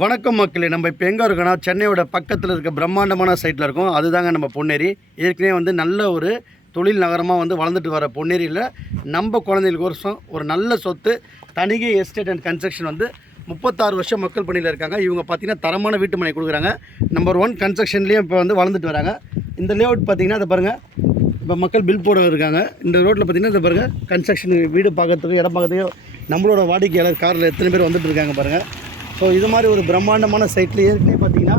வணக்கம் மக்களே, நம்ம இப்போ எங்கே இருக்கோன்னா சென்னையோட பக்கத்தில் இருக்க பிரம்மாண்டமான சைட்டில் இருக்கோம். அதுதாங்க நம்ம பொன்னேரி. ஏற்கனவே வந்து நல்ல ஒரு தொழில் நகரமாக வந்து வளர்ந்துட்டு வர பொன்னேரியில் நம்ம குழந்தைகளுக்கு ஒரு நல்ல சொத்து தனிகை எஸ்டேட் அண்ட் கன்ஸ்ட்ரக்ஷன் வந்து 36 வருஷம் மக்கள் பணியில் இருக்காங்க. இவங்க பார்த்திங்கன்னா தரமான வீட்டு மனை கொடுக்குறாங்க. நம்பர் 1 கன்ஸ்ட்ரக்ஷன்லேயும் இப்போ வந்து வளர்ந்துட்டு வராங்க. இந்த லேஅவுட் பார்த்திங்கன்னா அதை பாருங்கள், இப்போ மக்கள் பில் போட இருக்காங்க. இந்த ரோட்டில் பார்த்திங்கன்னா இதை பாருங்கள், கன்ஸ்ட்ரக்ஷன் வீடு பார்க்கறதுக்கு இடம் பார்க்கறதுக்கு நம்மளோட வாடிக்கையாளர் காரில் எத்தனை பேர் வந்துட்டு இருக்காங்க பாருங்கள். ஸோ இது மாதிரி ஒரு பிரம்மாண்டமான சைட்டில் ஏற்கனவே பார்த்திங்கன்னா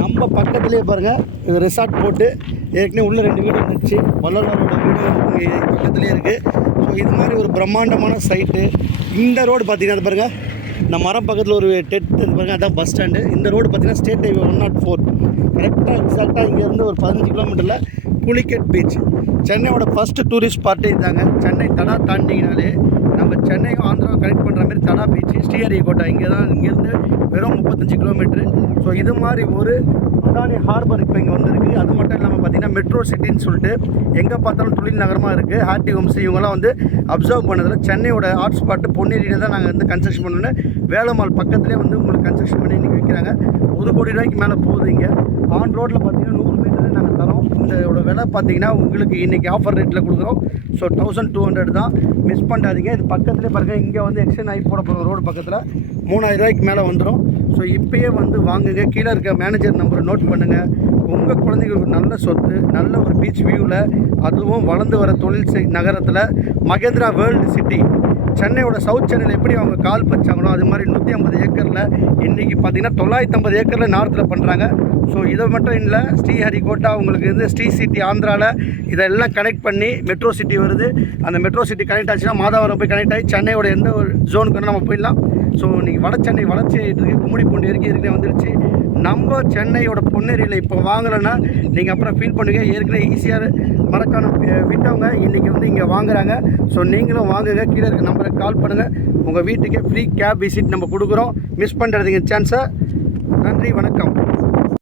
நம்ம பக்கத்துலேயே பாருங்கள், இது ரிசார்ட் போட்டு ஏற்கனவே உள்ள 2 வீடு வந்துடுச்சு. வள்ளலாரோட வீடு இங்கே பக்கத்துலேயே இருக்குது. ஸோ இது மாதிரி ஒரு பிரம்மாண்டமான சைட்டு. இந்த ரோடு பார்த்திங்கன்னா அது பாருங்கள், நம்ம மரம் பக்கத்தில் ஒரு டெட் பாருங்கள், அதான் பஸ் ஸ்டாண்டு. இந்த ரோடு பார்த்திங்கன்னா ஸ்டேட் ஹைவே 104 கரெக்டாக எக்ஸாக்டாக இங்கேருந்து ஒரு 15 கிலோமீட்டரில் புலிகேட் பீச். சென்னையோட ஃபஸ்ட்டு டூரிஸ்ட் ஸ்பாட்டே இதாங்க. சென்னை தடா தாண்டிங்கனாலே நம்ம சென்னையும் ஆந்திராவும் கனெக்ட் பண்ணுற மாதிரி தடா பீச்சு, ஸ்ரீஹரிகோட்டா இங்கேருந்து வெறும் 35 கிலோமீட்ரு. ஸோ இது மாதிரி ஒரு அதானி ஹார்பர் இப்போ இங்கே வந்துருக்கு. அது மட்டும் இல்லாமல் பார்த்திங்கன்னா மெட்ரோ சிட்டின்னு சொல்லிட்டு எங்கே பார்த்தாலும் தொழில் நகரமாக இருக்குது. ஹார்டி ஹோம்ஸ் இவங்கெல்லாம் வந்து அப்சர்வ் பண்ணதில் சென்னையோட ஹாட் ஸ்பாட்டு பொன்னேரியில் தான் நாங்கள் வந்து கன்ஸ்ட்ரக்ஷன் பண்ணோன்னு வேலம்மாள் பக்கத்துலேயே வந்து உங்களுக்கு கன்ஸ்ட்ரக்ஷன் பண்ணி இன்றைக்கி வைக்கிறாங்க. 1 கோடி ரூபாய்க்கு மேலே போகுது. இங்கே ஆன் ரோட்டில் பார்த்திங்கன்னா 100 மீட்டரு நாங்கள் தரோம். இதோட விலை பார்த்திங்கன்னா உங்களுக்கு இன்றைக்கி ஆஃபர் ரேட்டில் கொடுக்குறோம். ஸோ 1200 தான், மிஸ் பண்ணாதீங்க. இது பக்கத்துலேயே பாருங்கள், இங்கே வந்து எக்ஸ்டெண்ட் ஆகி போட போகிற ரோடு பக்கத்தில் 3000 ரூபாய்க்கு மேலே வந்துடும். ஸோ இப்போயே வந்து வாங்குங்க. கீழே இருக்க மேனேஜர் நம்பரை நோட் பண்ணுங்கள். உங்கள் குழந்தைங்களுக்கு நல்ல சொத்து, நல்ல ஒரு பீச் வியூவில், அதுவும் வளர்ந்து வர தொழில் நகரத்தில் மகேந்திரா வேர்ல்டு சிட்டி. சென்னையோட சவுத் சென்னையில் எப்படி அவங்க கால் பச்சாங்களோ அது மாதிரி 150 ஏக்கரில் இன்றைக்கி பார்த்திங்கன்னா 950 ஏக்கரில் நார்த்தில் பண்ணுறாங்க. ஸோ இதை மட்டும் இல்லை, ஸ்ரீஹரிகோட்டா உங்களுக்கு வந்து ஸ்ரீ சிட்டி ஆந்திராவில் இதெல்லாம் கனெக்ட் பண்ணி மெட்ரோ சிட்டி வருது. அந்த மெட்ரோ சிட்டி கனெக்ட் ஆச்சுன்னா மாதாவரம் போய் கனெக்ட் ஆகி சென்னையோட எந்த ஒரு ஜோனுக்கு நம்ம போயிடலாம். ஸோ இன்றைக்கி வட சென்னை வளர்ச்சி ஆகிட்டு இருக்குது. கும்மிடிப்பூண்டி ஏற்கனவே வந்துருச்சு. நம்ம சென்னையோட பொன்னேரியில் இப்போ வாங்கலைன்னா நீங்கள் அப்புறம் ஃபீல் பண்ணுங்கள். ஏற்கனவே ஈஸியாக மரக்கான விட்டவங்க இன்றைக்கி வந்து இங்கே வாங்குறாங்க. ஸோ நீங்களும் வாங்குங்க. கீழே இருக்க நம்பருக்கு கால் பண்ணுங்கள். உங்கள் வீட்டுக்கே ஃப்ரீ கேப் விசிட் நம்ம கொடுக்குறோம். மிஸ் பண்ணுறதுங்க சான்ஸை. நன்றி, வணக்கம்.